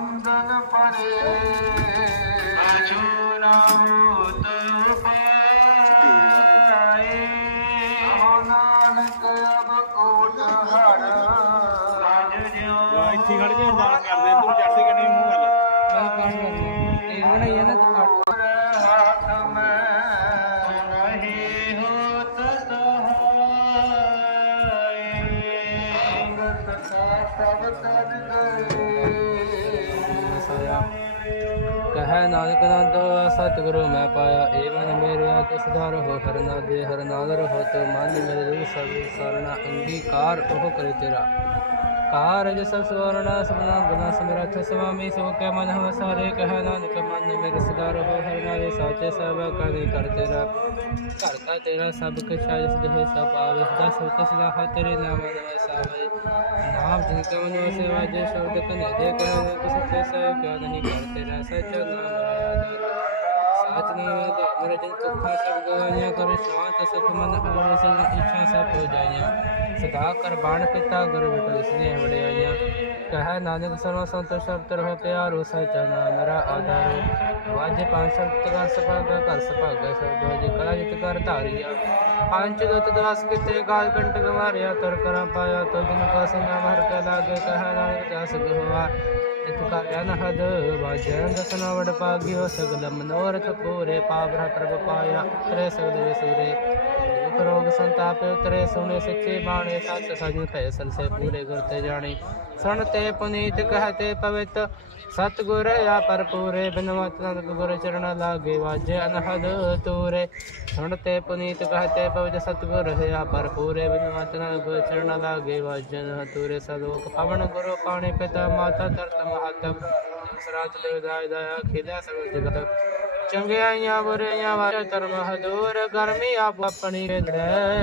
ਕਿਉਂ ਪਰੇ। ਅਛੂਨਾ ਹੋਤ ਸਤਿਗੁਰੂ, ਮੈਂ ਪਾਇਆ ਏਵਨ ਮੇਰੇ ਆਤ ਸੁਧਾਰ ਹੋ ਹਰਨਾ ਦੇ ਹਰਨਾਦ ਰਹੋ, ਤੋ ਮਨ ਮੇਰੇ ਰੂਪ ਸਭ ਸਰਣਾ ਅੰਗੀਕਾਰ ਉਹ ਕਰੇ ਤੇਰਾ। ਕਾਰਜ ਸਭ ਸਵਰਣਾ ਸਭਨਾ ਬਨਾ ਸਮਰਥ ਸੁਆਮੀ ਸੋ ਕੈ ਮਨ ਹਮ ਸਾਰੇ ਕਹੈ, ਨਾਨਕ ਮਨ ਮੇਰੇ ਸੁਧਾਰ ਹੋ ਹਰਨਾ ਦੇ ਸਾਚੇ ਸਭ ਕਰਨੀ ਕਰ ਤੇਰਾ। ਘਰ ਕਾ ਤੇਰਾ ਸਭ ਕੁਛ ਆਇਸ ਦੇਹ ਸਭ ਆਵੇ ਦਸ ਹੁਤ ਸਲਾਹ ਤੇਰੇ ਨਾਮ ਦੇ ਸਾਵੇ। ਨਾਮ ਜਿਨ ਕੋ ਸੇਵਾ, ਜੇ ਸ਼ਬਦ ਕਨੇ ਦੇ ਕਹਿ ਕਿਸ ਤੇ ਸੇ ਕਿਆ ਨਹੀਂ ਕਰ ਤੇਰਾ, ਸਚ ਨਾਮ ਆਇਆ ਸਾਚ ਨਾਮ ਦਾ ਮੇਰੇ ਜਨ ਤੁਖਾ ਸਭ ਗਵਾਈਆਂ ਕਰ ਸ਼ਾਂਤ ਸਤ ਮਨ ਆਵੇ ਸਭ ਇੱਛਾ ਸਭ ਹੋ ਜਾਈਆਂ ਸਦਾ ਕਰ ਬਾਣ ਪਿਤਾ ਗੁਰ ਬਿਟੋ ਇਸਨੇ ਵੜਿਆਈਆਂ ਕਹੈ ਨਾਨਕ ਸਰਵ ਸੰਤੋਸ਼ ਸ਼ਬਦ ਰਹੋ ਪਿਆਰੋ ਸਚਾ ਨਾਮ ਮੇਰਾ ਆਧਾਰੋ ਵਾਜੇ ਪੰਜ ਸ਼ਬਦ ਕਰ ਸਭਾਗਾ ਕਰ ਸਭਾਗਾ ਸ਼ਬਦ ਵਾਜੇ ਕਲਾ ਜਿਤ ਕਰ ਧਾਰੀਆ ਪੰਜ ਦਤ ਦਸ ਕਿਤੇ ਗਾਲ ਕੰਟਕ ਮਾਰਿਆ ਤਰ ਕਰਾਂ ਪਾਇਆ ਤੋ ਬਿਨ ਕਾ ਸੰਗਾ ਮਰ ਕੇ ਲਾਗੇ ਕਹੈ ਨਾਨਕ ਜਸ ਹੋਆ ਇਤ ਕਾ ਅਨਹਦ ਵਾਜੈ ਦਸਨਾ ਵਡ ਪਾਗਿਓ, ਸਗਲ ਮਨੋਰਥ ਪੂਰੇ ਪਾਵਰ ਪ੍ਰਭ ਪਾਇਆ, ਉਤਰੇ ਸਗਲ ਵਿਸੂਰੇ ਦੁਖ ਰੋਗ ਸੰਤਾਪ ਉਤਰੇ ਸੁਨੇ ਸੱਚੇ ਬਾਣੇ ਸੁਣ ਤੇ ਪੁਨੀਤ ਕਹਤੇ ਪਵਿੱਤ ਸਤ ਗੁਰ ਆ ਪਰ ਪੂਰੇ ਬਿਨਵਤ ਨੰਦ ਗੁਰ ਚਰਨ ਲਾਗੇ ਵਾਜੇ ਅਨਹਦ ਤੂਰੇ। ਸੁਣ ਤੇ ਪੁਨੀਤ ਕਹਤੇ ਪਵਿੱਤ ਸਤ ਗੁਰ ਆ ਪਰ ਪੂਰੇ ਬਿਨਵਤ ਨੰਦ ਗੁਰ ਚਰਨ ਲਾਗੇ ਵਾਜੇ ਅਨਹਦ ਤੂਰੇ। ਸਲੋਕ ਪਵਨ ਗੁਰੂ ਪਾਣੀ ਪਿਤਾ ਮਾਤਾ ਤਰਤ ਮਹਤਮ ਸਰਾਜ ਦੇ ਦਾਇ ਦਾਇਆ ਖਿਲਿਆ ਸਭ ਜਗਤ। ਚੰਗਿਆਈਆਂ ਬੁਰੀਆਂ ਵਾਰ ਧਰਮ ਹਦੂਰ, ਗਰਮੀ ਆਪ ਆਪਣੀ ਲੜੈ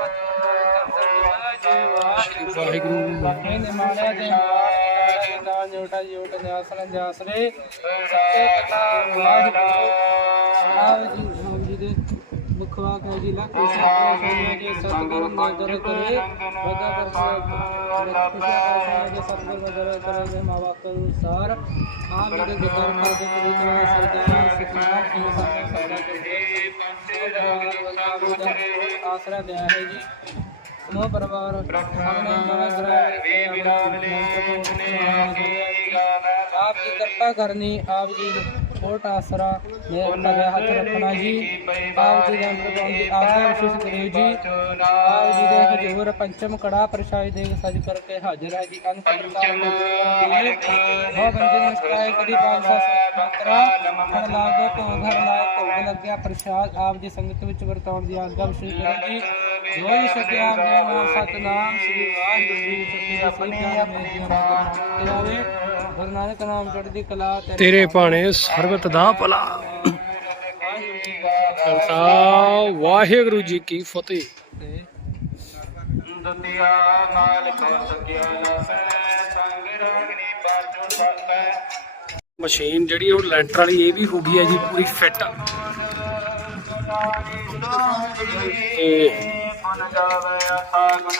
ਵਾਹਿਗੁਰੂ ਬਾਕੀ ਨੇ ਮਾਰਿਆ ਤੇ ਦਾ ਜੋਟਾ ਜੋਟ ਨਿਆਸਨ ਜਾਸਰੇ ਸੱਚੇ ਕਥਾ ਵਾਹਿਗੁਰੂ ਜੀ ਆਪ ਜੀ ਦੇ ਮੁਖਵਾ ਕਹੇ ਜੀ ਲੱਖ ਸਾਧੂ ਜੀ। ਸਤਿਗੁਰੂ ਨਾਦਰ ਕਰੇ ਵਦਾ ਕਰ ਸਾਹਿਬ ਸਤਿਗੁਰੂ ਨਾਦਰ ਕਰੇ ਦੇ ਮਾਵਾ ਕਰੂ ਸਾਰ ਆਪ ਜੀ ਦੇ। ਵਿਕਾਰ ਕਰ ਦੇ ਕਰੀਤਨਾ ਸਰਦਾਰ ਸਿਖਾਰ ਕੀ ਸਾਡਾ ਸਾਡਾ ਆਸਰਾ ਦਿਆ ਹੈ ਜੀ ਪਰਿਵਾਰ। ਗ੍ਰਹਿ ਆਪ ਦੀ ਕਿਰਪਾ ਕਰਨੀ ਆਪ ਜੀ ਕੋਟ ਆਸਰਾ ਮੇਰੇ ਉੱਪਰ ਹੱਥ ਰੱਖਣਾ ਜੀ ਆਪ ਜੀ ਦੇ ਅੰਦਰ ਦੀ ਆਗਿਆ ਵਿਸ਼ੇਸ਼ ਕਰਿਓ ਜੀ ਆਪ ਜੀ ਦੇ ਹਜ਼ੂਰ ਪੰਚਮ ਕੜਾ ਪ੍ਰਸ਼ਾਦ ਦੇ ਸਜ ਕਰਕੇ ਹਾਜ਼ਰ ਹੈ ਜੀ ਅਨ ਪੰਚਮ ਹੋ ਬੰਦੇ ਨਸਕਾਏ ਕਦੀ ਪਾਲਸਾ ਮੰਤਰਾ ਹਰ ਲਾਗੇ ਭੋਗ ਹਰ ਲਾਏ ਭੋਗ ਲੱਗਿਆ ਪ੍ਰਸ਼ਾਦ ਆਪ ਜੀ ਸੰਗਤ ਵਿੱਚ ਵਰਤਾਉਣ ਦੀ ਆਗਿਆ ਵਿਸ਼ੇਸ਼ ਕਰਿਓ ਜੀ ਜੋ ਹੀ ਸਕਿਆ ਨਾਮ ਸਤਨਾਮ ਸ੍ਰੀ ਵਾਹਿਗੁਰੂ ਜੀ ਸੱਚੇ ਆਪਣੇ ਆਪਣੇ ਜੀਵਨ ਆਵੇ ਗੁਰੂ ਨਾਨਕ ਨਾਮ ਚੜ੍ਹਦੀ ਕਲਾ ਤੇਰੇ ਭਾਣੇ ਸਰਬਤ ਦਾ ਭਲਾ। ਵਾਹਿਗੁਰੂ ਜੀ ਕਾ ਖਾਲਸਾ ਵਾਹਿਗੁਰੂ ਜੀ ਕੀ ਫਤਿਹ ਦੁਤਿਆ ਕੋ ਸਕਿਆ ਸੰਗ ਮਸ਼ੀਨ ਜਿਹੜੀ ਉਹ ਲੈਂਟਰ ਵਾਲੀ ਇਹ ਵੀ ਹੋ ਗਈ ਹੈ ਜੀ ਪੂਰੀ ਫਿੱਟ। ਤੇ ਪੁਨ ਜਾਵੇ ਅਸਾਗਨ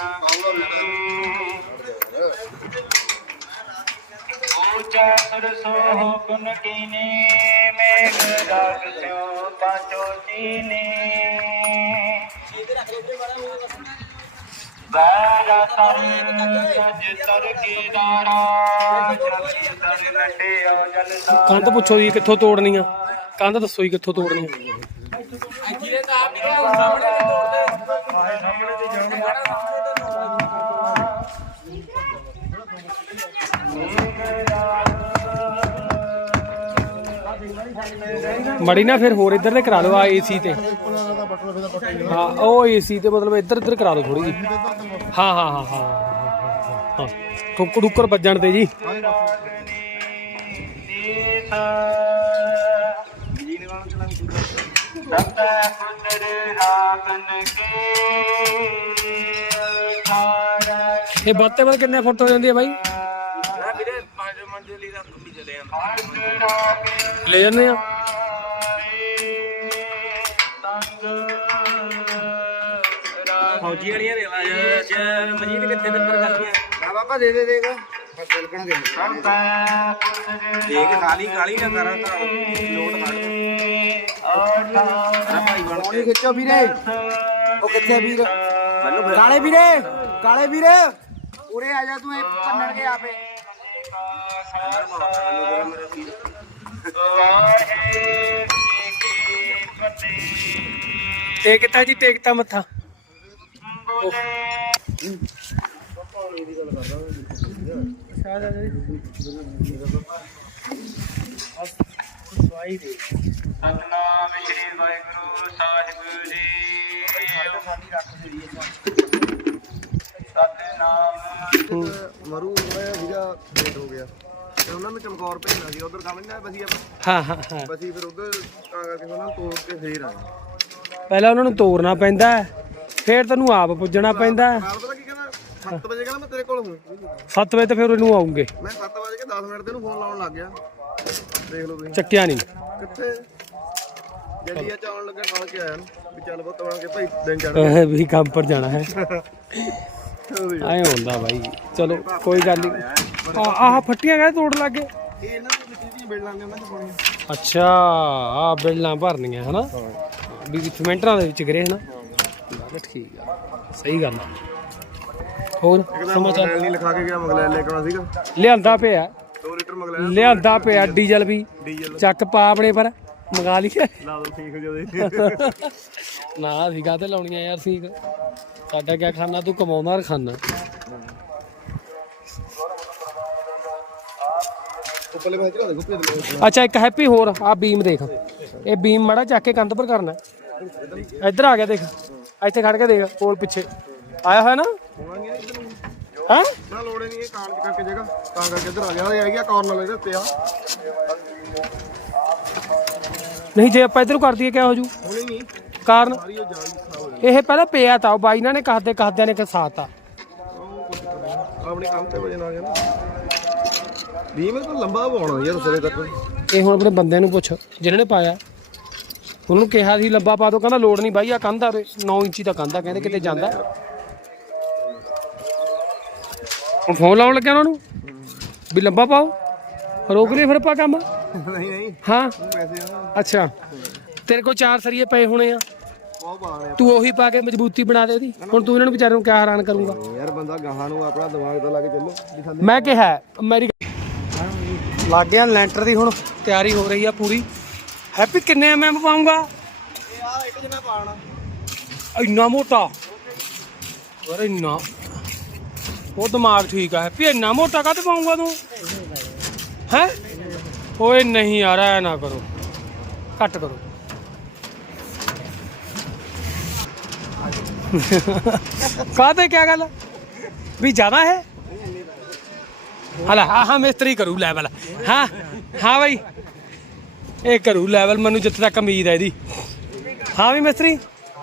ਊਚਾ ਸਰਸੋ ਕੁਨ ਕੀਨੇ ਮੇਘ ਰਾਗ ਸਿਓ ਪਾਚੋ ਚੀਨੇ ਵੈਰਾ ਤਰ ਜਜ ਤਰ ਕੀ ਦਾਰਾ ਜਲ ਤਰ ਨਟਿਆ ਜਲ ਤਾਰਾ ਕੰਧ ਪੁੱਛੋ ਜੀ ਕਿੱਥੋਂ ਤੋੜਨੀ ਆ? ਕੰਧ ਦੱਸੋ ਜੀ ਕਿੱਥੋਂ ਤੋੜਨੀ ਆ? ਜਿਹਦੇ ਤਾਂ ਆਪ ਉਹ ਸਾਹਮਣੇ ਤੇ ਮੜੀ ਨਾ ਫਿਰ ਹੋਰ ਇੱਧਰ ਤੇ ਕਰਾ ਲਓ ਆ ਏਸੀ ਤੇ। ਹਾਂ ਉਹ ਏਸੀ ਤੇ ਮਤਲਬ ਇੱਧਰ ਇੱਧਰ ਕਰਾ ਲਓ ਥੋੜੀ ਜੀ ਹਾਂ ਹਾਂ ਹਾਂ ਹਾਂ ਹਾਂ ਟੁੱਕ ਟੁੱਕਰ ਵੱਜਣ ਤੇ ਜੀ। ਸਤੈ ਪੁੱਤਰ ਰਾਗਨ ਕੇ ਉਠਾਰੈ ਇਹ ਵੱਧ ਤੇ ਵੱਧ ਕਿੰਨੇ ਫੁੱਟ ਹੋ ਜਾਂਦੀ ਹੈ ਬਾਈ? ਵੀਰੇ 5 ਮੰਜ਼ਲੀ ਦਾ ਵੀ ਚਲੇ ਜਾਂਦਾ ਲੈ ਜਾਂਦੇ ਆ। ਫੌਜੀ ਵਾਲੀਆਂ ਦੇ ਅੱਜ। ਮਜੀਦ ਕਿੱਥੇ ਨੰਬਰ ਕਰਦੀਆਂ ਆ ਬਾਬਾ ਦੇ ਦੇ ਦੇਗਾ ਤਿਲਕਣ ਦੇ ਦੇਖ ਕਾਲੀ ਕਾਲੀ ਨਾ ਕਰਾਂ ਤਾਂ ਲੋਟ ਭਾਈ ਬਣ ਕੇ। ਖਿੱਚੋ ਵੀਰੇ। ਉਹ ਕਿੱਥੇ ਵੀਰ। ਕਾਲੇ ਵੀਰੇ ਕਾਲੇ ਵੀਰੇ। ਉਰੇ ਆ ਜਾ ਤੂੰ ਇਹ ਪੰਨਣ ਕੇ ਆਪੇ। ਟੇਕਤਾ ਜੀ ਟੇਕਤਾ ਮੱਥਾ। ਸਤਨਾਮ ਸ੍ਰੀ ਵਾਹਿਗੁਰੂ ਸਾਹਿਬ ਜੀ ਸਤਨਾਮ ਮਰੂ ਥੋੜਾ ਜਿਹਾ ਵੀਜ਼ਾ ਲੇਟ ਹੋ ਗਿਆ ਤੇ ਉਹਨਾਂ ਨੂੰ ਚਮਕੌਰ ਭੇਜਣਾ ਸੀ ਉਧਰ ਕੰਮ ਨਹੀਂ ਬਸੀ ਆਪਾਂ ਹਾਂ ਹਾਂ। ਹਾਂ ਬਸੀ ਫਿਰ ਉਧਰ ਤਾਂ ਕਰਕੇ ਉਹਨਾਂ ਨੂੰ ਤੋੜ ਕੇ ਫੇਰ ਆਏ। ਪਹਿਲਾਂ ਉਹਨਾਂ ਨੂੰ ਤੋਰਨਾ ਪੈਂਦਾ ਹੈ, ਫਿਰ ਤੈਨੂੰ ਆਪ ਪੁੱਜਣਾ ਪੈਂਦਾ। ਨਾਲ ਪਤਾ ਕੀ ਕਹਿੰਦਾ 7 ਵਜੇ ਕਹਿੰਦਾ ਮੈਂ ਤੇਰੇ ਕੋਲ ਹੂੰ 7 ਵਜੇ ਤੇ ਫਿਰ ਉਹਨੂੰ ਆਉਂਗੇ। ਮੈਂ 7 ਵਜੇ ਕੇ 10 ਮਿੰਟ ਤੇ ਨੂੰ ਫੋਨ ਲਾਉਣ ਲੱਗ ਗਿਆ। ਦੇਖ ਲਓ ਤੁਸੀਂ। ਚੱਕਿਆ ਨਹੀਂ ਕਿੱਥੇ? ਜੱਡੀਆ ਚਾਉਣ ਲੱਗਾ ਨਾਲ ਕੇ ਆਇਆ ਨੂੰ ਵੀ ਚੱਲ ਪੁੱਤ ਬਣ ਕੇ ਭਾਈ ਦਿਨ ਚੜ ਇਹ ਵੀ ਕੰਮ ਪਰ ਜਾਣਾ ਹੈ। ਐ ਹੁੰਦਾ ਬਾਈ। ਚਲੋ ਕੋਈ ਗੱਲ ਨਹੀਂ ਆਹ ਫੱਟੀਆਂ ਕਾ ਤੋੜ ਲੱਗੇ ਇਹ ਇਹਨਾਂ ਮਿੱਟੀ ਉਹਨਾਂ ਚ ਅੱਛਾ ਆ ਬਿੱਲਾਂ ਭਰਨੀਆਂ ਹਨਾ? ਵੀ ਸਿਮੈਂਟਾਂ ਦੇ ਵਿੱਚ ਗਰੇ ਹਨਾ? ਗੱਲ ਠੀਕ ਆ। ਸਹੀ ਗੱਲ ਆ। ਹੋਰ ਸਮਾਚਾਰ? ਨਹੀਂ ਲਿਖਾ ਕੇ ਗਿਆ ਮਗਲੈਲ ਲੈ ਕੇ ਆਉਣਾ ਸੀਗਾ। ਲਿਆਂਦਾ ਪਿਆ। 2 ਲੀਟਰ ਮਗਲੈਲ ਲਿਆਂਦਾ ਪਿਆ ਡੀਜ਼ਲ ਵੀ। ਡੀਜ਼ਲ। ਚੱਕ ਪਾ ਆਪਣੇ ਪਰ ਮੰਗਾ ਲਈਏ ਲਾ ਦੋ ਠੀਕ ਹੋ ਜਾਵੇ ਨਾ ਅਸੀਂ ਕਾਹਤੇ ਲਾਉਣੀਆਂ ਯਾਰ ਸੀਕ? ਸਾਡਾ ਕਿਆ ਖਾਨਾ ਤੂੰ ਕਮਾਉਂਦਾ ਖਾਨਾ ਦੇ ਗੁੱਪੇ ਦੇ ਅੱਛਾ ਇੱਕ ਹੈਪੀ ਹੋਰ ਆ ਬੀਮ ਦੇਖ। ਇਹ ਬੀਮ ਮੜਾ ਚੱਕ ਕੇ ਕੰਧ ਪਰ ਕਰਨਾ। ਇੱਧਰ ਆ ਗਿਆ ਦੇਖ। ਇੱਥੇ ਖੜ ਕੇ ਦੇਖ ਕੋਲ ਪਿੱਛੇ। ਆਇਆ ਹੋਇਆ ਨਾ? ਹਾਂ? ਨਾ ਲੋੜੇ ਨਹੀਂ ਇਹ ਚ ਕਰਕੇ ਜਗ੍ਹਾ। ਤਾਂ ਕਰਕੇ ਇੱਧਰ ਆ ਗਿਆ। ਇਹ ਹੈਗਾ ਕਾਰਨਰ ਇਹਦੇ ਉੱਤੇ ਆ। ਨਹੀਂ ਜੇ ਆਪਾਂ ਇੱਧਰ ਕਰ ਦਈਏ ਕਿਆ ਹੋ ਜੂ? ਹੁਣੇ ਨਹੀਂ। ਕਾਰਨ? ਇਹ ਪਹਿਲਾਂ ਪਿਆ ਤਾ ਉਹ ਬਾਈ ਨਾਲ ਨੇ ਕਹਦੇ ਕਹਦਿਆਂ ਨੇ ਕਸਾਤਾ ਜਾਣੀ ਆਪਣੇ ਕੰਮ ਤੇ ਵਜਨ ਆ ਗਿਆ ਨਾ। 20 ਮਿੰਟ ਤੋਂ ਲੰਬਾ ਪਾਉਣਾ ਯਾਰ ਸਿਰੇ ਤੱਕ। ਇਹ ਹੁਣ ਆਪਣੇ ਬੰਦਿਆਂ ਨੂੰ ਪੁੱਛ ਜਿਹਨਾਂ ਨੇ ਪਾਇਆ। ਉਹਨੂੰ ਕਿਹਾ ਸੀ ਲੰਬਾ ਪਾ ਦੋ ਕਹਿੰਦਾ ਲੋੜ ਨਹੀਂ ਬਾਈ ਆ ਕੰਧ ਆ 9 ਇੰਚੀ ਦਾ ਕੰਧ ਆ ਕਹਿੰਦੇ ਕਿਤੇ ਜਾਂਦਾ। ਹੁਣ ਫੋਨ ਲਾਉਣ ਲੱਗਿਆ ਉਹਨਾਂ ਨੂੰ? ਵੀ ਲੰਬਾ ਪਾਓ। ਰੋਕ ਲਈ ਫਿਰ ਆਪਾਂ ਕੰਮ? ਨਹੀਂ ਨਹੀਂ। ਹਾਂ? ਅੱਛਾ। ਤੇਰੇ ਕੋਲ ਚਾਰ ਸਰੀਏ ਪਏ ਹੋਣੇ ਆ। ਤੂੰ ਉਹੀ ਪਾ ਕੇ ਮਜ਼ਬੂਤੀ ਬਣਾ ਦੇ ਉਹਦੀ। ਹੁਣ ਤੂੰ ਇਹਨਾਂ ਨੂੰ ਵਿਚਾਰਿਆਂ ਨੂੰ ਕਿਆ ਹੈਰਾਨ ਕਰੂੰਗਾ? ਯਾਰ ਬੰਦਾ ਗਾਹਾਂ ਨੂੰ ਆਪਣਾ ਦਿਮਾਗ ਤਾਂ ਲਾ ਕੇ ਚੱਲੋ। ਮੈਂ ਕਿਹਾ ਮੇਰੀ ਲੱਗ ਗਿਆ ਲੈਂਟਰ ਦੀ ਹੁਣ। ਤਿਆਰੀ ਹੋ ਰਹੀ ਆ ਪੂਰੀ। ਹੈਪੀ ਕਿੰਨੇ ਐਮਐਮ ਪਾਉਂਗਾ ਇਹ ਆ ਇੱਕ ਜਣਾ ਪਾਣਾ ਇੰਨਾ ਮੋਟਾ? ਅਰੇ ਇੰਨਾ। ਉਹ ਦਿਮਾਗ ਠੀਕ ਆ ਹੈਪੀ ਇੰਨਾ ਮੋਟਾ ਕਾਹਤੇ ਪਾਉਂਗਾ ਤੂੰ? ਹੈ? ਓਏ ਨਹੀਂ ਯਾਰ, ਐ ਨਾ ਕਰੋ। ਘੱਟ ਕਰੋ। ਕਾਹਤੇ ਕੀ ਗੱਲ? ਵੀ ਜ਼ਿਆਦਾ ਹੈ? ਹਲਾ ਹਾਂ ਹਾਂ ਮਿਸਤਰੀ ਕਰੂ ਲੈਵਲ ਹਾਂ ਹਾਂ ਬਾਈ। ਇਹ ਕਰੂ ਲੈਵਲ ਮੈਨੂੰ ਜਿੱਥੇ ਤੱਕ ਉਮੀਦ ਹੈ ਇਹਦੀ। ਹਾਂ ਵੀ ਮਿਸਤਰੀ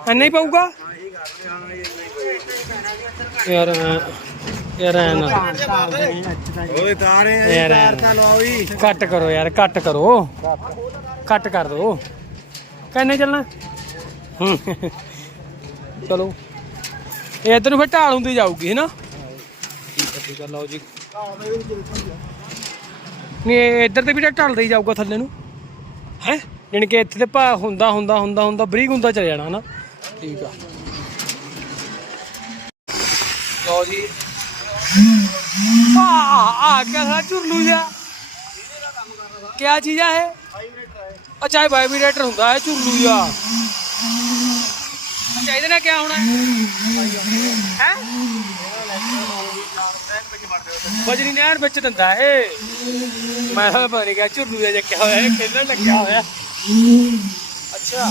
ਐਨਾ ਹੀ ਪਊਗਾ? ਯਾਰ ਯਾਰ ਓਏ ਤਾਰੇ ਯਾਰ ਘੱਟ ਕਰੋ ਯਾਰ ਘੱਟ ਕਰੋ। ਘੱਟ ਕਰ ਦੋ। ਕਿੰਨੇ ਚੱਲਣਾ। ਚਲੋ। ਇਹ ਇਧਰ ਨੂੰ ਫਿਰ ਢਾਲ ਹੁੰਦੀ ਜਾਊਗੀ ਹੈ ਨਾ ਠੀਕ ਹੈ ਠੀਕ ਹੈ ਲਓ ਜੀ ਨਹੀਂ ਇੱਧਰ ਤੇ ਵੀ ਤਾਂ ਢਲਦਾ ਹੀ ਜਾਊਗਾ ਥੱਲੇ ਨੂੰ। ਹੈ? ਜਾਣੀ ਕਿ ਇੱਥੇ ਤੇ ਭਾ ਹੁੰਦਾ ਹੁੰਦਾ ਹੁੰਦਾ ਹੁੰਦਾ ਬਰੀਕ ਹੁੰਦਾ ਚਲੇ ਜਾਣਾ ਹਨਾ। ਠੀਕ ਆ। ਲਓ ਜੀ। ਆ ਆ ਕਿਆ ਸਾ ਝੁਰਲੂ ਜਾ ਕਿਆ ਚੀਜ਼ ਆ ਇਹ? ਅੱਛਾ ਇਹ ਵਾਈਬ੍ਰੇਟਰ ਹੁੰਦਾ ਹੈ ਝੁਰਲੂ ਜਾ ਅੱਛਾ ਇਹਦੇ ਨਾਲ ਕਿਆ ਹੋਣਾ? ਹੈ? ਬਜਰੀ ਨਹਿਰ ਵਿੱਚ ਦਿੰਦਾ ਇਹ। ਮੈਂ ਤਾਂ ਪਤਾ ਨਹੀਂ ਕਿਆ ਜਿਹਾ ਚੱਕਿਆ ਹੋਇਆ ਇਹ ਖੇਲਣ ਲੱਗਿਆ ਹੋਇਆ। ਅੱਛਾ।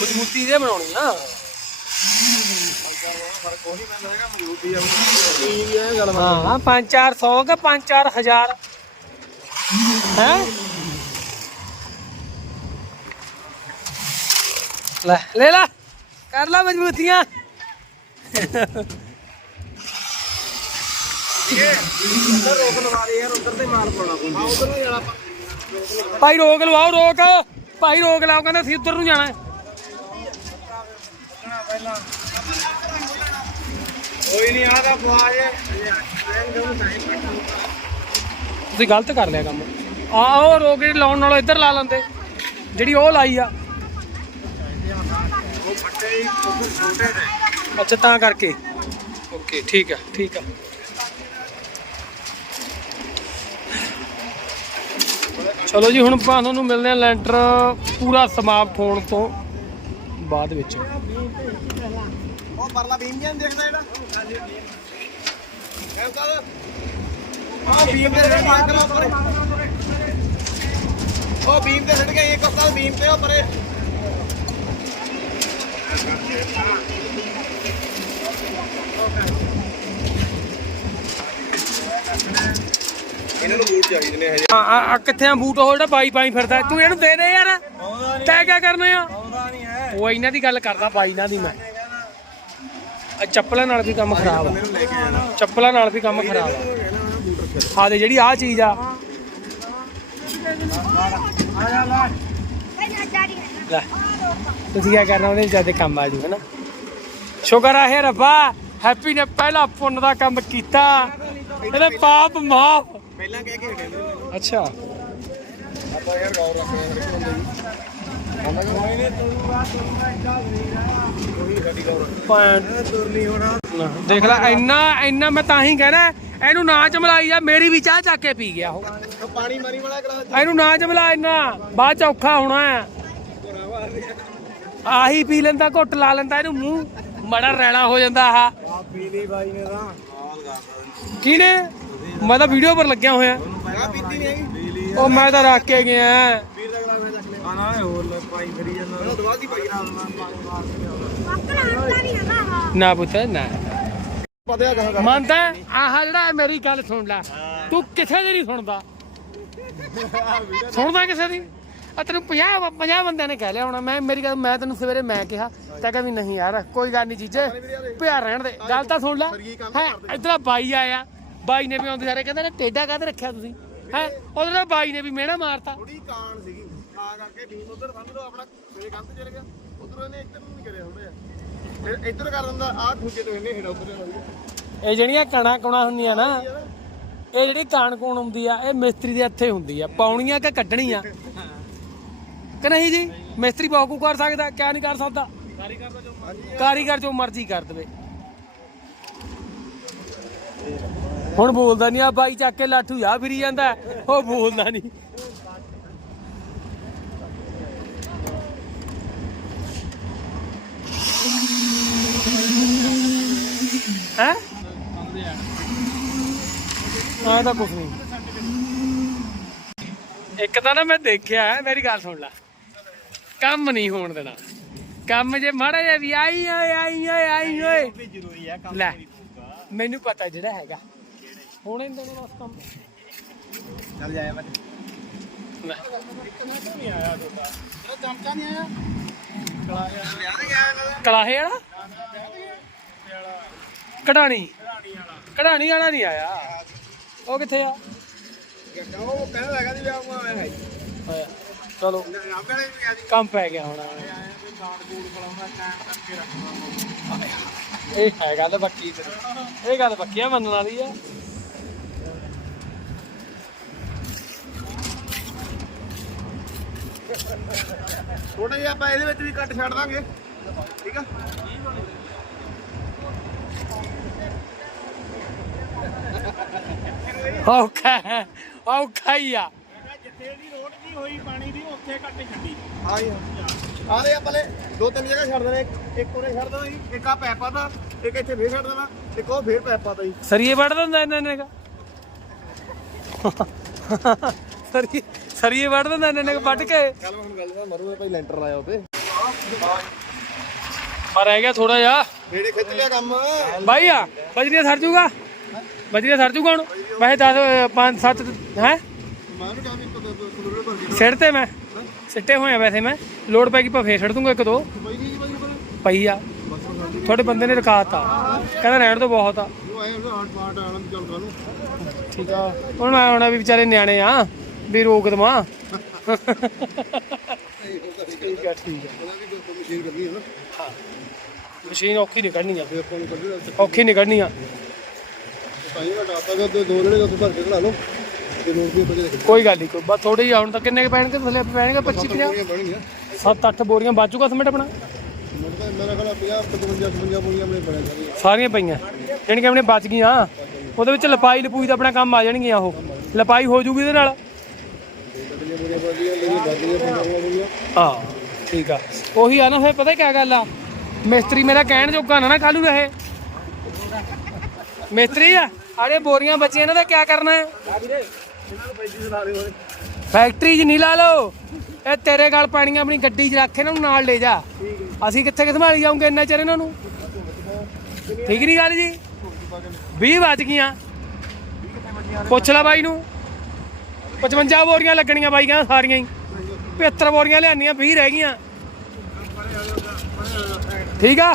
ਮਜ਼ਬੂਤੀ ਦੇ ਬਣਾਉਣੀ ਆ ਹਾਂ 5-400 ਕਿ 5-4000 ਹੈ? ਲੈ। ਲੈ ਲੈ। ਕਰ ਲੈ ਮਜ਼ਬੂਤੀਆਂ। ਭਾਈ ਰੋਕ ਲਵਾਓ, ਰੋਕ। ਭਾਈ ਰੋਕ ਲਾਓ, ਕਹਿੰਦੇ ਅਸੀਂ ਉੱਧਰ ਨੂੰ ਜਾਣਾ ਹੈ। ਕੋਈ ਨਹੀਂ ਆਦਾ ਫਵਾਜ ਤੁਸੀਂ ਗਲਤ ਕਰ ਲਿਆ ਕੰਮ। ਆ ਉਹ ਰੋਕ ਜਿਹੜੀ ਲਾਉਣ ਨਾਲੋਂ ਇੱਧਰ ਲਾ ਲੈਂਦੇ। ਜਿਹੜੀ ਉਹ ਲਾਈ ਆ। ਅੱਛਾ ਤਾਂ ਕਰਕੇ। ਓਕੇ ਠੀਕ ਆ। ਠੀਕ ਆ। ਚਲੋ ਜੀ ਹੁਣ ਆਪਾਂ ਤੁਹਾਨੂੰ ਮਿਲਦੇ ਆ ਲੈਂਟਰ ਪੂਰਾ ਸਮਾਪਤ ਹੋਣ ਤੋਂ ਬਾਅਦ ਵਿੱਚ। ਉਹ ਪਰਲਾ ਬੀਮ ਜਾਂ ਦੇਖਦਾ ਜਿਹੜਾ ਕਹਿੰਦਾ ਉਹ ਬੀਮ ਤੇ ਸਿੱਟ ਮਾਰ ਕਰੋ ਪਰੇ। ਉਹ ਬੀਮ ਤੇ ਸਿੱਟ ਗਏ ਇੱਕ ਉਸਤਾਦ ਬੀਮ ਤੇ ਉਹ ਪਰੇ। ਇਹਨਾਂ ਨੂੰ ਬੂਟ ਚਾਹੀਦੇ ਨੇ ਹਜੇ ਆ ਆ- ਆ ਕਿੱਥੇ ਆ ਬੂਟ ਉਹ ਜਿਹੜਾ ਬਾਈ ਪਾਈ ਫਿਰਦਾ? ਤੂੰ ਇਹਨੂੰ ਦੇ ਦੇ ਯਾਰ। ਤੈ ਕਿਆ ਕਰਨੇ ਆ? ਉਹ ਇਹਨਾਂ ਦੀ ਗੱਲ ਕਰਦਾ ਬਾਈ ਨਾਲ ਦੀ ਮੈਂ। ਆ ਚੱਪਲਾਂ ਨਾਲ ਵੀ ਕੰਮ ਖਰਾਬ ਆ। ਚੱਪਲਾਂ ਨਾਲ ਵੀ ਕੰਮ ਖਰਾਬ ਆ। ਹਾਂ, ਤੇ ਜਿਹੜੀ ਆ ਚੀਜ਼ ਆ। ਲੈ। ਤੁਸੀਂ ਕੀ ਕਰਨਾ, ਉਹਦੇ ਜਦ ਕੰਮ ਆ ਜੂ, ਹੈਨਾ? ਸ਼ੁਕਰ ਆ ਹੈ ਰੱਬਾ ਹੈਪੀ ਨੇ ਪਹਿਲਾ ਪੁੰਨ ਦਾ ਕੰਮ ਕੀਤਾ। ਇਹਦੇ ਪਾਪ ਮਾਫ। ਪਹਿਲਾਂ ਕਹਿ ਕੇ ਅੱਛਾ ਆਪਾਂ ਯਾਰ ਗੌਰ ਆ ਦੇਖ ਲੈ ਇੰਨਾ ਇੰਨਾ ਮੈਂ ਤਾਂ ਹੀ ਕਹਿਣਾ ਇਹਨੂੰ ਨਾ ਚਮਲਾਈ ਜਾ ਮੇਰੀ ਵੀ ਚਾਹ ਚੱਕ ਕੇ ਪੀ ਗਿਆ ਉਹ। ਪਾਣੀ ਮਾਰੀ ਵਾਲਾ ਕਰਾ ਇਹਨੂੰ ਨਾ ਚਮਲਾ ਇੰਨਾ ਬਾਅਦ ਚ ਔਖਾ ਹੋਣਾ। ਆਹੀ ਪੀ ਲੈਂਦਾ ਘੁੱਟ ਲਾ ਲੈਂਦਾ ਇਹਨੂੰ ਮੂੰਹ। ਮੜਾ ਰੈਲਾ ਹੋ ਜਾਂਦਾ ਆਹ। ਆ ਪੀਲੀ ਬਾਈ ਨੇ ਤਾਂ ਕਿਹਨੇ? ਮੈਂ ਤਾਂ ਵੀਡੀਓ ਪਰ ਲੱਗਿਆ ਹੋਇਆ। ਆ ਪੀਤੀ ਨਹੀਂ ਉਹ ਮੈਂ ਤਾਂ ਰੱਖ ਕੇ ਗਿਆ। ਵੀਰ ਦਾ ਗਲਾਸ ਚੱਕ ਲੈ ਆਣਾ ਹੋਰ ਪਾਈ ਫਰੀ ਜਾਂਦਾ ਦਵਾ ਦੀ ਪਾਈ ਨਾਲ ਨਾ ਪੁੱਤ, ਨਾ। ਮੰਨਦਾ ਆਹ ਜਿਹੜਾ ਮੇਰੀ ਗੱਲ ਸੁਣ ਲੈ। ਤੂੰ ਕਿਸੇ ਦੀ ਨਹੀਂ ਸੁਣਦਾ। ਸੁਣਦਾ ਕਿਸੇ ਦੀ? ਆ ਤੈਨੂੰ 50 50 ਬੰਦਿਆਂ ਨੇ ਕਹਿ ਲਿਆ ਹੋਣਾ ਮੈਂ ਮੇਰੀ ਗੱਲ ਮੈਂ ਤੈਨੂੰ ਸਵੇਰੇ ਮੈਂ ਕਿਹਾ ਤਾਂ ਕਹਿੰਦਾ ਵੀ ਨਹੀਂ ਯਾਰ ਕੋਈ ਗੱਲ ਨਹੀਂ ਜੀਜੇ ਪਿਆਰ ਰਹਿਣ ਦੇ। ਗੱਲ ਤਾਂ ਸੁਣ ਲੈ। ਹੈ ਇਧਰ ਬਾਈ ਆਇਆ। ਬਾਈ ਨੇ ਵੀ ਆਉਂਦੇ ਸਾਰੇ ਕਹਿੰਦਾ ਨੇ ਟੇਡਾ ਕਾਹਦੇ ਰੱਖਿਆ ਤੁਸੀਂ? ਹੈ ਉਹਦੇ ਨਾਲ ਬਾਈ ਨੇ ਵੀ ਮਿਹਣਾ ਮਾਰਤਾ। ਥੋੜੀ ਕਾਣ ਸੀਗੀ। ਆ ਕਰਕੇ ਭੀਮ ਉਧਰ ਸਮਝ ਆਪਣਾ ਮੇਰੇ ਕੰਧ ਚਲੇ ਗਿਆ। ਉਧਰੋਂ ਇਹਨੇ ਇੱਧਰ ਨੂੰ ਨਹੀਂ ਕਰਿਆ ਥੋੜਾ ਫਿਰ ਇੱਧਰ ਕਰ ਦਿੰਦਾ ਆ ਖੂਜੇ ਤੋਂ ਇਹਨੇ ਹੇਠ ਉਧਰ ਇਹ ਜਿਹੜੀਆਂ ਕਣਾ ਕੁਣਾ ਹੁੰਦੀਆਂ ਨਾ ਇਹ ਜਿਹੜੀ ਕਾਣ ਕੂਣ ਹੁੰਦੀ ਆ ਇਹ ਮਿਸਤਰੀ ਦੇ ਹੱਥੇ ਹੁੰਦੀ ਆ ਪਾਉਣੀਆਂ ਕਿ ਕੱਢਣੀਆਂ? ਕਿ ਨਹੀਂ ਜੀ? ਮਿਸਤਰੀ ਬਾਕੂ ਕਰ ਸਕਦਾ, ਕਿਆ ਨਹੀਂ ਕਰ ਸਕਦਾ? ਕਾਰੀਗਰ ਜੋ ਮਰਜ਼ੀ ਕਰ ਦੇਵੇ। ਹੁਣ ਬੋਲਦਾ ਨਹੀਂ ਆ ਬਾਈ ਚੱਕ ਕੇ ਲਾਠੂ ਆ, ਫਿਰੀ ਜਾਂਦਾ। ਉਹ ਬੋਲਦਾ ਨਹੀਂ ਹੈ? ਆ ਤਾਂ ਕੁਝ ਨਹੀਂ ਇੱਕ ਤਾਂ ਨਾ ਮੈਂ ਦੇਖਿਆ, ਮੇਰੀ ਗੱਲ ਸੁਣ ਲੈ। ਕੰਮ ਨਹੀਂ ਹੋਣ ਦੇਣਾ। ਕੰਮ ਜੇ ਮਾੜਾ ਜਿਹਾ ਵੀ ਆਈ ਓਏ ਆਈ ਓਏ ਆਈ ਓਏ। ਜ਼ਰੂਰੀ ਆ ਲੈ ਮੈਨੂੰ ਪਤਾ ਜਿਹੜਾ ਹੈਗਾ। ਹੁਣ ਇਹਨਾਂ ਦੇ ਬਸ ਕੰਮ। ਚੱਲ ਜਾਇਆ ਮੈਂ। ਲੈ। ਚਮਚਾ ਨਹੀਂ ਆਇਆ ਕਲਾਹੇ ਵਾਲਾ? ਕਢਾਣੀ। ਕਢਾਣੀ ਵਾਲਾ ਨਹੀਂ ਆਇਆ। ਉਹ ਕਿੱਥੇ ਆ? ਉਹ ਕਹਿੰਦਾ ਹੈਗਾ ਜੀ ਵਿਆਹ ਆਇਆ ਹੈ ਆਇਆ। ਚਲੋ। ਕੰਮ ਪੈ ਗਿਆ ਹੁਣ। ਇਹ ਹੈ ਗੱਲ ਤੇਰੀ ਇਹ ਗੱਲ ਪੱਕੀ ਆ ਮੰਨਣ ਵਾਲੀ ਆ। ਥੋੜਾ ਜਿਹਾ ਆਪਾਂ ਇਹਦੇ ਵਿੱਚ ਵੀ ਕੱਟ ਛੱਡ ਦਾਂਗੇ। ਠੀਕ ਆ? ਔਖਾ ਔਖਾ ਹੀ ਆ। ਜਿੱਥੇ ਹੋਈ ਪਾਣੀ ਦੀ ਉੱਥੇ ਕੱਟ ਛੱਡੀ। ਹਾਂ ਜੀ ਆ ਰਹੇ ਆਪਾਂ ਲੈ ਦੋ ਤਿੰਨ ਜਗ੍ਹਾ ਛੱਡ ਦੇਣੇ। ਇੱਕ- ਇੱਕ ਉਹਨੇ ਛੱਡ ਦੇਣਾ ਜੀ ਇੱਕ ਆ ਪੈਪਾ ਦਾ ਇੱਕ ਇੱਥੇ ਫੇਰ ਛੱਡ ਦੇਣਾ ਇੱਕ ਉਹ ਫੇਰ ਪੈਪਾ ਦਾ ਜੀ। ਸਰੀਏ ਵੜ ਦਿੰਦਾ ਇਹਨਾਂ ਨੇ ਕਾ। ਸਰੀ ਸਰੀਏ ਵੱਢ ਦਿੰਦਾ ਇਹਨੇ ਨੇ ਵੱਢ ਕੇ। ਕੱਲ ਹੁਣ ਗੱਲ ਦਾ ਮਰੂ ਭਾਈ ਲੈਂਟਰ ਲਾਇਆ ਉਤੇ ਪਰ ਰਹਿ ਗਿਆ ਥੋੜਾ ਜਿਹਾ। ਨੇੜੇ ਖਿੱਚ ਲਿਆ ਕੰਮ। ਬਾਈ ਆ ਬਜਰੀਆ ਸਰ ਜੂਗਾ? ਬਜਰੀਆ ਸਰ ਜੂਗਾ ਹੁਣ? ਵੈਸੇ 10 5 7 ਹੈ? ਮੈਂ ਨੂੰ ਸਿੱਟ ਤੇ ਮੈਂ। ਸਿੱਟੇ ਹੋਏ ਆ ਵੈਸੇ ਮੈਂ। ਲੋਡ ਪੈ ਗਈ ਪਾ ਫੇਰ ਛੱਡ ਦੂੰਗਾ ਇੱਕ ਦੋ। ਪਈ ਆ। ਤੁਹਾਡੇ ਬੰਦੇ ਨੇ ਰਕਾਤਾ। ਕਹਿੰਦਾ ਰਹਿਣ ਤੋਂ ਬਹੁਤ ਆ। ਠੀਕ ਆ। ਹੁਣ ਮੈਂ ਹੁਣ ਵੀ ਵਿਚਾਰੇ ਨਿਆਣੇ ਆ। ਵੀ ਰੋਕ ਦਵਾਂ। ਠੀਕ ਆ ਠੀਕ ਆ। ਮਸ਼ੀਨ ਔਖੀ ਨਹੀਂ ਕੱਢਣੀ ਆ। ਔਖੀ ਨਹੀਂ ਆ। ਪਾਈ ਦਾ ਡਾਟਾ ਦਾ ਦੋ ਜਿਹੜੇ ਉੱਥੇ ਭਰ ਕੇ ਖੜਾ ਲਓ ਕੋਈ ਗੱਲ ਨਹੀਂ ਕੋਈ ਬਸ ਥੋੜੀ ਜਿਹਾ ਤਾਂ ਕਿੰਨੇ ਕੁ ਪੈਣਗੇ? ਥੱਲੇ ਪੈਣਗੇ 25 50 ਬੋਰੀਆਂ ਬਣੀਆਂ 7-8 ਬੋਰੀਆਂ ਬਾਚੂਗਾ ਸਮੇਟ ਆਪਣਾ? ਸਾਰੀਆਂ ਪਈਆਂ। ਜਾਣੀ ਕਿ ਆਪਣੇ ਬਚ ਗਈਆਂ। ਉਹਦੇ ਵਿੱਚ ਲਪਾਈ ਲਪੂਈ ਦਾ ਆਪਣਾ ਕੰਮ ਆ ਜਾਣਗੀਆਂ ਉਹ। ਲਪਾਈ ਹੋ ਜੂਗੀ ਇਹਦੇ ਨਾਲ। ਹਾਂ, ਠੀਕ ਆ। ਉਹੀ ਆ ਨਾ ਫਿਰ, ਪਤਾ ਕੀ ਗੱਲ ਆ? ਮਿਸਤਰੀ ਮੇਰਾ ਕਹਿਣ ਜੋਗਾ ਨਾ ਨਾ ਕਾਲੂ ਰਹੇ? ਮਿਸਤਰੀ ਆ ਆੜੇ ਬੋਰੀਆਂ ਬਚੀਆਂ, ਇਹਨਾਂ ਦਾ ਕੀ ਕਰਨਾ ਹੈ? ਫੈਕਟਰੀ 'ਚ ਨਹੀਂ ਲਾ ਲਓ। ਇਹ ਤੇਰੇ ਗੱਲ ਪੈਣੀਆਂ ਆਪਣੀ ਗੱਡੀ 'ਚ ਰੱਖ ਇਹਨਾਂ ਨੂੰ ਨਾਲ ਲੈ ਜਾ। ਅਸੀਂ ਕਿੱਥੇ ਕਿ ਸੰਭਾਲੀ ਜਾਉਂਗੇ ਇੰਨਾ ਚਿਰ ਇਹਨਾਂ ਨੂੰ? ਠੀਕ ਨਹੀਂ ਗੱਲ ਜੀ? 20 ਵੱਜ ਗਈਆਂ। ਪੁੱਛ ਲੈ ਬਾਈ ਨੂੰ। 55 ਬੋਰੀਆਂ ਲੱਗਣੀਆਂ ਬਾਈ ਕਹਿੰਦਾ ਸਾਰੀਆਂ ਹੀ। 75 ਬੋਰੀਆਂ ਲਿਆਨੀਆਂ 20 ਰਹਿ ਗਈਆਂ। ਠੀਕ ਆ?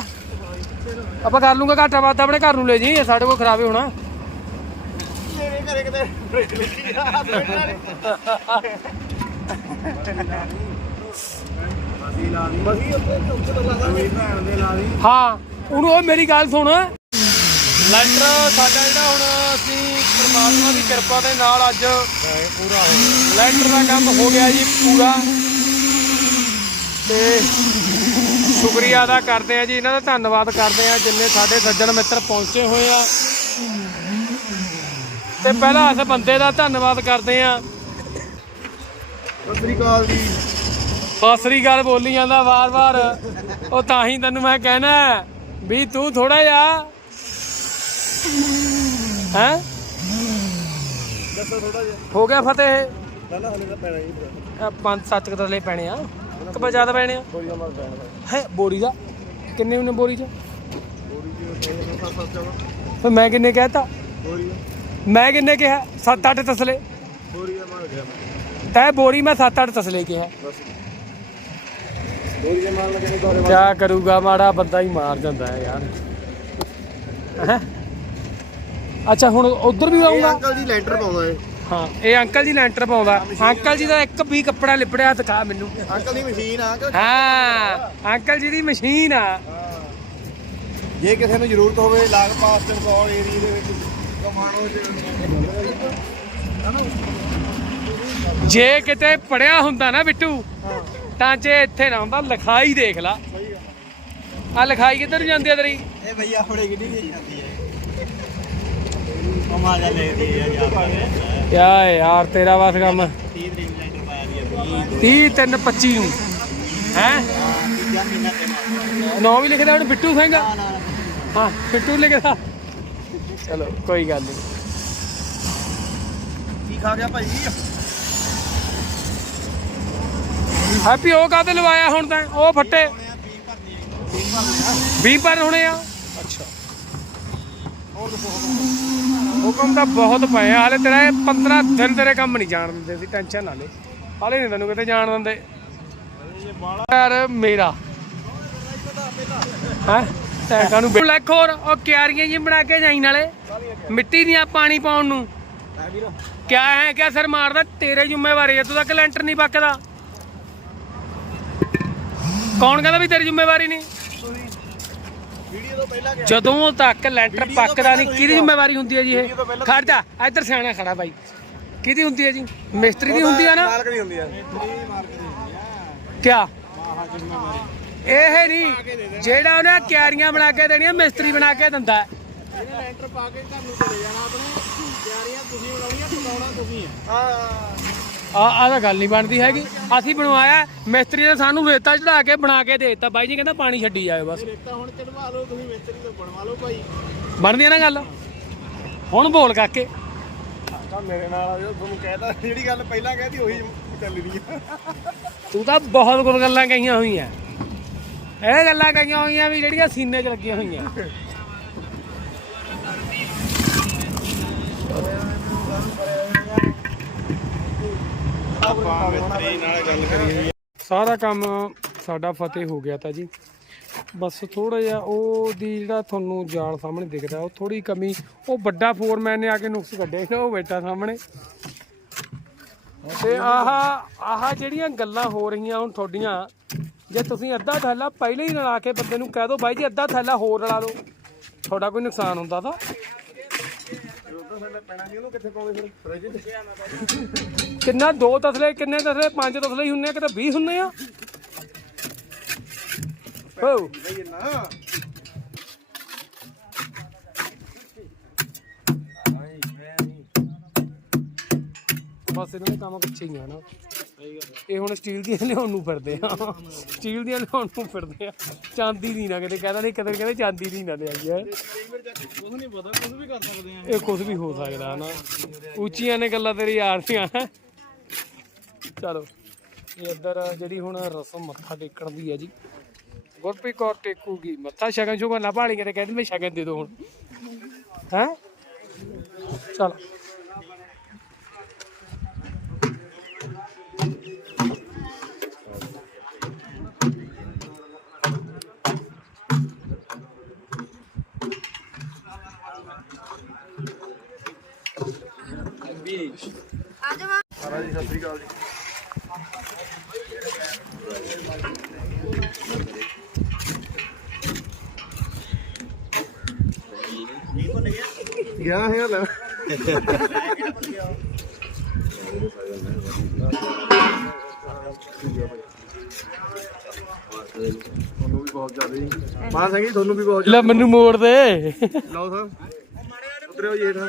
ਆਪਾਂ ਕਰ ਲੂੰਗਾ ਘਾਟਾ ਵਾਧਾ, ਆਪਣੇ ਘਰ ਨੂੰ ਲੈ ਜੀ ਸਾਡੇ ਕੋਲ ਖਰਾਬੇ ਹੋਣਾ। ਮੇਰੇ ਘਰੇ ਕਿਤੇ ਹਾਂ, ਉਹਨੂੰ ਉਹ ਮੇਰੀ ਗੱਲ ਸੁਣ। ਲੈਂਟਰ ਸਾਡਾ ਜਿਹੜਾ ਹੁਣ ਅਸੀਂ ਪ੍ਰਮਾਤਮਾ ਦੀ ਕਿਰਪਾ ਦੇ ਨਾਲ ਅੱਜ ਪੂਰਾ ਹੋ ਲੈਂਟਰ ਦਾ ਕੰਮ ਹੋ ਗਿਆ ਜੀ ਪੂਰਾ। ਤੇ ਸ਼ੁਕਰੀਆ ਅਦਾ ਕਰਦੇ ਆ ਜੀ। ਇਹਨਾਂ ਦਾ ਧੰਨਵਾਦ ਕਰਦੇ ਆ ਜਿੰਨੇ ਸਾਡੇ ਸੱਜਣ ਮਿੱਤਰ ਪਹੁੰਚੇ ਹੋਏ ਆ। ਤੇ ਪਹਿਲਾਂ ਇਸ ਬੰਦੇ ਦਾ ਧੰਨਵਾਦ ਕਰਦੇ ਆ ਸਤਿ ਸ੍ਰੀ ਅਕਾਲ ਜੀ। ਸਤਿ ਸ੍ਰੀ ਅਕਾਲ ਬੋਲੀ ਜਾਂਦਾ ਵਾਰ-ਵਾਰ। ਉਹ ਤਾਂ ਹੀ ਤੈਨੂੰ ਮੈਂ ਕਹਿਣਾ ਵੀ ਤੂੰ ਥੋੜਾ ਜਿਹਾ ਹੈ? ਦੱਸੋ ਥੋੜਾ ਜਿਹਾ। ਹੋ ਗਿਆ ਫਤਿਹ? ਪਹਿਲਾਂ ਹਲੇ ਤਾਂ ਪੈਣਾ ਜੀ ਆਹ ਪੰਜ ਸੱਤ ਕਦਲੇ ਪੈਣੇ ਆ। ਕਿ ਬਾ ਜ਼ਿਆਦਾ ਪੈਣੇ ਆ? ਬੋਰੀਆਂ ਮਾਰ ਪੈਣਾ। ਹੈ ਬੋਰੀ ਦਾ। ਕਿੰਨੇ ਉਹਨੇ ਬੋਰੀ ਚ? ਬੋਰੀ ਜੀ ਫਿਰ ਮੈਂ ਕਿੰਨੇ ਕਹਿਤਾ ਬੋਰੀ ਮੈਂ ਕਿੰਨੇ ਕਿਹਾ? ਸੱਤ ਅੱਠ ਤਸਲੇ। ਬੋਰੀਆਂ ਮਾਰ ਗਿਆ ਮੈਂ। ਤੈ ਬੋਰੀ ਮੈਂ ਸੱਤ ਅੱਠ ਤਸਲੇ ਕਿਹਾ। ਬਸ। ਬੋਰੀਆਂ ਮਾਰ ਲਗੇ ਦੋਰੇ ਕਿਆ ਕਰੂਗਾ ਮਾੜਾ ਬੰਦਾ ਹੀ ਮਾਰ ਜਾਂਦਾ ਹੈ ਯਾਰ। ਹੈਂ? ਅੱਛਾ ਹੁਣ ਉਧਰ ਵੀ ਆਉਂਗਾ ਅੰਕਲ ਜੀ ਲੈਂਟਰ ਪਾਉਂਦਾ ਏ ਹਾਂ ਇਹ ਅੰਕਲ ਜੀ ਲੈਂਟਰ ਪਾਉਂਦਾ। ਅੰਕਲ ਜੀ ਦਾ ਇੱਕ ਵੀ ਕੱਪੜਾ ਲਿਪੜਿਆ ਦਿਖਾ ਮੈਨੂੰ। ਅੰਕਲ ਦੀ ਮਸ਼ੀਨ ਆ ਅੰਕਲ। ਹਾਂ ਅੰਕਲ ਜੀ ਦੀ ਮਸ਼ੀਨ ਆ। ਜੇ ਕਿਸੇ ਨੂੰ ਜ਼ਰੂਰਤ ਹੋਵੇ ਲਾਗ ਪਾਸ ਚਮਕੌਰ ਏਰੀਆ ਦੇ ਵਿੱਚ। ਜੇ ਕਿਤੇ ਪੜਿਆ ਹੁੰਦਾ ਨਾ ਬਿੱਟੂ ਤਾਂ ਜੇ ਇੱਥੇ ਨਾ ਹੁੰਦਾ ਲਿਖਾਈ ਦੇਖ ਲਾ। ਆ ਲਿਖਾਈ ਕਿੱਧਰ ਨੂੰ ਜਾਂਦੀ ਆ ਤੇਰੀ? ਇਹ ਭਈਆ ਹੁਣੇ ਕਿੱਡੀ ਗਈ ਜਾਂਦੀ ਹੈ ਕਮਾ ਜਾ ਲੈ ਦੀ ਹੈ ਯਾਰ ਤੇਰਾ ਬਸ ਕੰਮ। 30 ਤਰੀਕ ਲੈਂਟਰ ਪਾਇਆ ਦੀ ਹੈ 30 3 25 ਨੂੰ। ਹੈ? ਨੌ ਵੀ ਲਿਖਦਾ ਹੁਣ ਬਿੱਟੂ ਸਿੰਘ? ਹਾਂ ਬਿੱਟੂ ਲਿਖਦਾ। ਚਲੋ ਕੋਈ ਗੱਲ ਨਹੀਂ ਕੀ ਖਾ ਗਿਆ ਭਾਈ? ਹੈਪੀ ਉਹ ਕਾਤੇ ਲਵਾਇਆ ਹੁਣ ਤਾਂ? ਉਹ ਫੱਟੇ। 20 ਪਰ ਹੋਣੇ ਆ? ਅੱਛਾ। ਹੁਕਮ ਤਾਂ ਬਹੁਤ ਪਏ ਆ। ਹਾਲੇ ਤੇਰਾ ਇਹ 15 ਦਿਨ ਤੇਰੇ ਕੰਮ ਨਹੀਂ ਜਾਣ ਦਿੰਦੇ ਸੀ ਟੈਨਸ਼ਨ ਨਾ ਲੈ। ਹਾਲੇ ਨਹੀਂ ਤੈਨੂੰ ਕਿਤੇ ਜਾਣ ਦਿੰਦੇ। ਯਾਰ ਮੇਰਾ। ਹੈ? ਟੈਂਕਾਂ ਨੂੰ ਲੱਖ ਹੋਰ ਉਹ ਕਿਆਰੀਆਂ ਜੀ ਬਣਾ ਕੇ ਜਾਈ ਨਾਲੇ। ਮਿੱਟੀ ਦੀਆਂ ਪਾਣੀ ਪਾਉਣ ਨੂੰ। ਕਿਆ ਹੈ ਕਿਆ ਸਰ ਮਾਰਦਾ? ਤੇਰੇ ਜ਼ਿੰਮੇਵਾਰੀ ਹੈ ਤੂੰ ਤਾਂ ਕਲੈਂਟਰ ਨਹੀਂ ਪੱਕਦਾ। ਕੌਣ ਕਹਿੰਦਾ ਵੀ ਤੇਰੀ ਜ਼ਿੰਮੇਵਾਰੀ ਨਹੀਂ? ਵੀਡੀਓ ਤੋਂ ਪਹਿਲਾਂ ਗਿਆ ਜਦੋਂ ਤੱਕ ਲੈਂਟਰ ਪੱਕਦਾ ਨਹੀਂ ਕਿਹਦੀ ਜ਼ਿੰਮੇਵਾਰੀ ਹੁੰਦੀ ਹੈ ਜੀ ਇਹ? ਖੜ ਜਾ ਇੱਧਰ ਸਿਆਣਾ ਖੜਾ ਬਾਈ। ਕਿਹਦੀ ਹੁੰਦੀ ਹੈ ਜੀ? ਮਿਸਤਰੀ ਦੀ ਹੁੰਦੀ ਹੈ ਨਾ? ਮਾਲਕ ਦੀ ਹੁੰਦੀ ਆ। ਕਿਆ? ਇਹ ਨਹੀਂ ਜਿਹੜਾ ਉਹਨੇ ਕਿਆਰੀਆਂ ਬਣਾ ਕੇ ਦੇਣੀਆਂ ਮਿਸਤਰੀ ਬਣਾ ਕੇ ਦਿੰਦਾ। ਹੈ। ਇਹਨੇ ਲੈਂਟਰ ਪਾ ਕੇ ਘਰ ਨੂੰ ਚਲੇ ਜਾਣਾ ਆਪਣੇ ਤਿਆਰੀਆਂ ਤੁਸੀਂ ਬਣਾਉਣੀਆਂ ਪਕਾਉਣਾ ਤੁਸੀਂ ਆ। ਹਾਂ ਆ ਆ ਤਾਂ ਗੱਲ ਨਹੀਂ ਬਣਦੀ ਹੈਗੀ। ਅਸੀਂ ਬਣਵਾਇਆ ਮਿਸਤਰੀ ਨੇ ਸਾਨੂੰ ਰੇਤਾ ਚੜਾ ਕੇ ਬਣਾ ਕੇ ਦੇ ਦਿੱਤਾ। ਬਾਈ ਜੀ ਕਹਿੰਦਾ ਪਾਣੀ ਛੱਡੀ ਜਾਏ ਬਸ। ਰੇਤਾ ਹੁਣ ਚੜਵਾ ਲਓ ਤੁਸੀਂ ਮਿਸਤਰੀ ਤੋਂ ਬਣਵਾ ਲਓ ਭਾਈ। ਬਣਦੀ ਹੈ ਨਾ ਗੱਲ? ਹੁਣ ਬੋਲ ਕਾਕੇ। ਮੇਰੇ ਨਾਲ ਆ ਜਾਓ ਤੁਹਾਨੂੰ ਕਹਿਤਾ ਜਿਹੜੀ ਗੱਲ ਪਹਿਲਾਂ ਕਹਿਤੀ ਉਹੀ ਚੱਲ ਰਹੀ ਹੈ ਤੂੰ ਤਾਂ ਬਹੁਤ ਗੁਰ ਗੱਲਾਂ ਕਹੀਆਂ ਹੋਈਆਂ। ਇਹ ਗੱਲਾਂ ਕਹੀਆਂ ਹੋਈਆਂ ਵੀ ਜਿਹੜੀਆਂ ਸੀਨੇ 'ਚ ਲੱਗੀਆਂ ਹੋਈਆਂ। ਆਪਾਂ ਮਿੱਤਰੀ ਨਾਲ ਗੱਲ ਕਰੀਏ। ਸਾਰਾ ਕੰਮ ਸਾਡਾ ਫਤਿਹ ਹੋ ਗਿਆ ਤਾਂ ਜੀ। ਬਸ ਥੋੜਾ ਜਿਹਾ ਉਹ ਦੀ ਜਿਹੜਾ ਤੁਹਾਨੂੰ ਜਾਲ ਸਾਹਮਣੇ ਦਿਖਦਾ ਉਹ ਥੋੜੀ ਕਮੀ ਉਹ ਵੱਡਾ ਫੋਰਮੈਨ ਨੇ ਆ ਕੇ ਨੁਕਸ ਕੱਢਿਆ ਸੀ ਉਹ ਬੈਠਾ ਸਾਹਮਣੇ। ਤੇ ਆਹ ਆਹ ਜਿਹੜੀਆਂ ਗੱਲਾਂ ਹੋ ਰਹੀਆਂ ਹੁਣ ਤੁਹਾਡੀਆਂ ਜੇ ਤੁਸੀਂ ਅੱਧਾ ਥੈਲਾ ਪਹਿਲੇ ਹੀ ਰਲਾ ਕੇ ਬੰਦੇ ਨੂੰ ਕਹਿ ਦਿਓ ਬਾਈ ਜੀ ਅੱਧਾ ਥੈਲਾ ਹੋਰ ਰਲਾ ਦਿਓ ਤੁਹਾਡਾ ਕੋਈ ਨੁਕਸਾਨ ਹੁੰਦਾ ਤਾਂ? ਕਿੰਨਾ ਦੋ ਤਸਲੇ, ਕਿੰਨੇ ਤਸਲੇ, ਪੰਜ ਤਸਲੇ ਹੀ ਹੁੰਨੇ ਆ, ਕਿਤੇ 20 ਹੁੰਨੇ ਆ? ਹੋ। ਬਸ ਇਹਨਾਂ ਦੇ ਕੰਮ ਕੱਚੇ ਹੀ ਆ ਨਾ। ਇਹ ਹੁਣ ਸਟੀਲ ਦੀਆਂ ਲਿਆਉਣ ਨੂੰ ਫਿਰਦੇ ਆ। ਸਟੀਲ ਦੀਆਂ ਲਿਆਉਣ ਨੂੰ ਫਿਰਦੇ ਆ। ਚਾਂਦੀ ਦੀ ਨਾ ਕਿਤੇ, ਕਹਿੰਦਾ ਨਹੀਂ ਕਦੇ ਕਹਿੰਦੇ ਚਾਂਦੀ ਦੀ ਨਾ ਲਿਆਈ ਹੈ ਕੁਝ ਨਹੀਂ ਪਤਾ ਕੁਝ ਵੀ ਕਰ ਸਕਦੇ ਆ ਇਹ ਕੁਝ ਵੀ ਹੋ ਸਕਦਾ ਨਾ ਉੱਚੀਆਂ ਨੇ ਗੱਲਾਂ ਤੇਰੀ ਯਾਰ ਦੀਆਂ। ਚਲੋ ਇੱਧਰ ਜਿਹੜੀ ਹੁਣ ਰਸਮ ਮੱਥਾ ਟੇਕਣ ਦੀ ਹੈ ਜੀ। ਗੁਰਪ੍ਰੀਤ ਕੌਰ ਟੇਕੂਗੀ। ਮੱਥਾ ਸ਼ਗਨ ਸ਼ੁਗਨ ਨਾ ਭਾਲੀ ਕਿਤੇ ਕਹਿੰਦੀ ਮੈਂ ਸ਼ਗਨ ਦੇ ਦੋ ਹੁਣ। ਹੈ? ਚਲ। ਸਾਰਾ ਜੀ ਸਤਿ ਸ੍ਰੀ ਅਕਾਲ ਜੀ ਗਿਆ ਹੈ ਲੈ ਤੁਹਾਨੂੰ ਵੀ ਬਹੁਤ ਜ਼ਿਆਦਾ ਜੀ ਮਾਂ ਸੰਗੀ ਤੁਹਾਨੂੰ ਵੀ ਬਹੁਤ ਲੈ ਮੈਨੂੰ ਮੋੜ ਦੇ। ਲਓ ਸਰ। ਉਤਰੇ ਹੋ ਜੀ ਹੇਠਾਂ।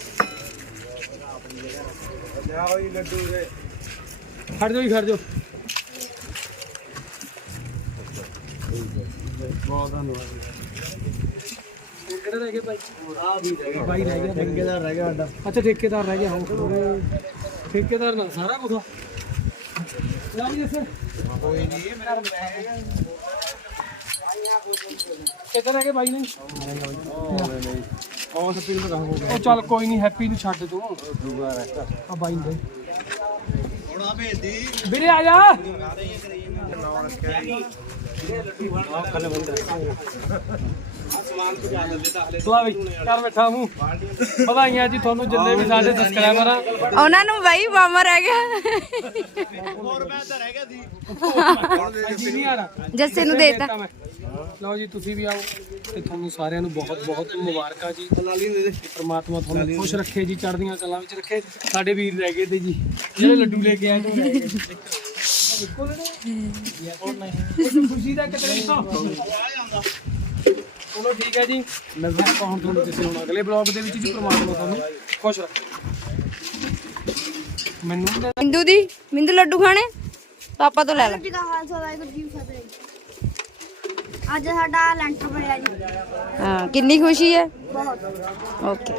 ਜਾ ਹੋਈ ਲੱਡੂ ਦੇ। ਖੜ ਜਾਓ ਜੀ ਖੜ ਜਾਓ। ਬਹੁਤ ਧੰਨਵਾਦ ਕਿਹੜੇ ਰਹਿ ਗਏ ਭਾਈ? ਆ ਵੀ ਰਹਿ ਗਏ। ਭਾਈ ਰਹਿ ਗਿਆ ਠੇਕੇਦਾਰ ਰਹਿ ਗਿਆ ਸਾਡਾ। ਅੱਛਾ ਠੇਕੇਦਾਰ ਰਹਿ ਗਿਆ। ਹਾਂ ਠੇਕੇਦਾਰ ਨਾਲ ਸਾਰਾ ਕੁਝ ਲਾ ਜੀ ਇਸੇ ਕੋਈ ਨਹੀਂ ਮੇਰਾ ਕਿੱਧਰ ਰਹਿ ਗਏ ਭਾਈ ਨਹੀਂ। ਕੌਣ ਸਪੀਲ ਦਾ ਹੋ ਗਿਆ ਉਹ ਚੱਲ ਕੋਈ ਨਹੀਂ ਹੈਪੀ ਨੂੰ ਛੱਡ ਤੂੰ। ਦੂਗਾ ਰਹਿਤਾ ਆ ਬਾਈ ਦੇ। ਹੁਣ ਆ ਭੇਜਦੀ ਵੀਰੇ ਆ ਜਾ ਨਾਮ ਰੱਖਿਆ ਜੀ ਲਾ ਵੀ ਕਰ ਬੈਠਾ ਮੂੰ ਵਧਾਈਆਂ ਜੀ ਤੁਹਾਨੂੰ ਜਿੰਨੇ ਵੀ ਸਾਡੇ ਸਬਸਕ੍ਰਾਈਬਰ ਆ। ਉਹਨਾਂ ਨੂੰ ਬਾਈ ਮਾਮਾ ਰਹਿ ਗਿਆ। ਇੰਜੀਨੀਅਰ ਜੱਸੇ ਨੂੰ ਦੇਤਾ। ਮੈਂ ਲਓ ਜੀ ਤੁਸੀਂ ਵੀ ਆਓ। ਤੇ ਤੁਹਾਨੂੰ ਸਾਰਿਆਂ ਨੂੰ ਬਹੁਤ ਬਹੁਤ ਮੁਬਾਰਕਾਂ ਜੀ। ਪ੍ਰਮਾਤਮਾ ਤੁਹਾਨੂੰ ਖੁਸ਼ ਰੱਖੇ ਜੀ ਚੜ੍ਹਦੀਆਂ ਕਲਾਂ ਵਿੱਚ ਰੱਖੇ। ਸਾਡੇ ਵੀਰ ਰਹਿ ਗਏ ਤੇ ਜੀ ਜਿਹੜੇ ਲੱਡੂ ਲੈ ਕੇ ਆਏ ਨੇ। ਰਹਿ ਗਏ ਇੱਕੋ ਨਹੀਂ ਖੁਸ਼ੀ ਦਾ ਕਿਤੇ ਚਲੋ ਠੀਕ ਹੈ ਜੀ। ਮਿਲਦੇ ਆਪਾਂ ਹੁਣ ਤੁਹਾਨੂੰ ਕਿਸੇ ਹੁਣ ਅਗਲੇ ਬਲੌਗ ਦੇ ਵਿੱਚ ਜੀ ਪ੍ਰਮਾਤਮਾ ਤੁਹਾਨੂੰ। ਖੁਸ਼ ਰੱਖੇ ਮੈਨੂੰ ਦੇ- ਮਿੰਦੂ ਦੀ ਮਿੰਦੂ ਲੱਡੂ ਖਾਣੇ? ਪਾਪਾ ਤੋਂ ਲੈ ਲੈ। ਜੀ ਦਾ ਖਾਲਸਾ ਵਾਹਿਗੁਰੂ ਜੀ ਫਤਿਹ। ਅੱਜ ਸਾਡਾ ਲੈਂਟਰ ਬਣਿਆ ਜੀ। ਹਾਂ ਕਿੰਨੀ ਖੁਸ਼ੀ ਹੈ? ਬਹੁਤ। ਓਕੇ